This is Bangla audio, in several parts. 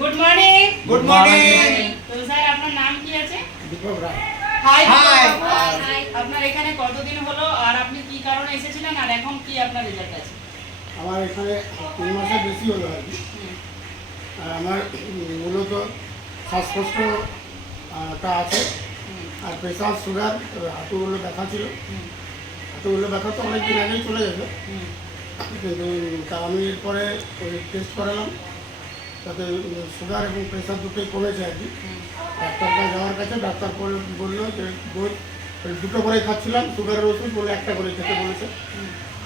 Good morning. Good morning. তো স্যার আপনার নাম কি আছে? Deepak Roy. Hi hi. Hi. আপনার এখানে কতদিন হলো আর আপনি কি কারণে এসেছিলেন আর এখন কি আপনার রেজাল্ট আছে? আমার এখানে 3 মাসের বেশি হলো আর কি। আর আমার মূলত শ্বাসকষ্টটা আছে আর প্রেশার সুগার হাঁটুগুলো ব্যথা ছিল। হাঁটুগুলো ব্যথা তো অনেকদিন আগেই চলে গেছে, কিন্তু তা আমি এরপরে ওই টেস্ট করালাম, তাতে সুগার এবং প্রেশার দুটোই কমেছে আর কি। ডাক্তার কাছে যাওয়ার কাছে ডাক্তার বললো যে দুটো করে খাচ্ছিলাম, সুগারের ওষুধ বলে একটা করে খেতে বলেছে,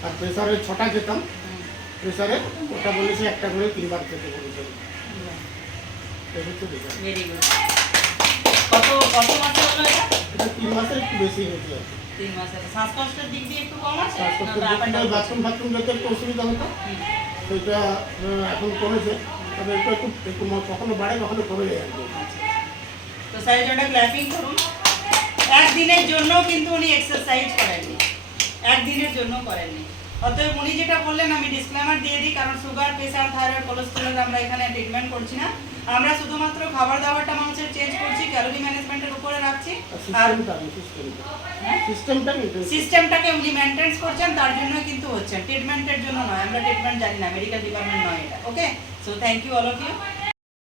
আর প্রেশারের 6টা খেতাম, প্রেশারে ওটা বলেছে একটা করে 3বার খেতে বলেছে। এই হচ্ছে result। Very good. কত কত মাস হলো এটা? এটা 3 মাসে একটু বেশি হয়েছে আর কি। 3 মাস। শ্বাসকষ্টের দিক দিয়ে একটু কম আছে? শ্বাসকষ্টের না, ব্যাপারটা বাথরুম যেতে একটু অসুবিধা হতো, সেটা এখন কমেছে, তবে একটু কখনো বাড়ে কখনো কমে যায় আর কি। তো স্যার এটা ক্ল্যাপিং করুন। একদিনের জন্য কিন্তু উনি এক্সারসাইজ করেননি, একদিনের জন্য করেননি। অতএব উনি যেটা বললেন আমি ডিসক্লেমার দিয়ে দিই, কারণ সুগার, প্রেসার, থাইরয়েড, কোলেস্টেরল আমরা এখানে ট্রিটমেন্ট করছি না। আমরা শুধুমাত্র খাবার দাবারটা মানুষের চেঞ্জ করছি, ক্যালোরি ম্যানেজমেন্টের উপরে রাখছি, আর সিস্টেমটাকে উনি মেনটেন করছেন, তার জন্য কিন্তু হচ্ছেন, ট্রিটমেন্টের জন্য নয়। আমরা ট্রিটমেন্ট জানি না, মেডিকেল ডিপার্টমেন্ট নয় এটা। Okay, so thank you all of you.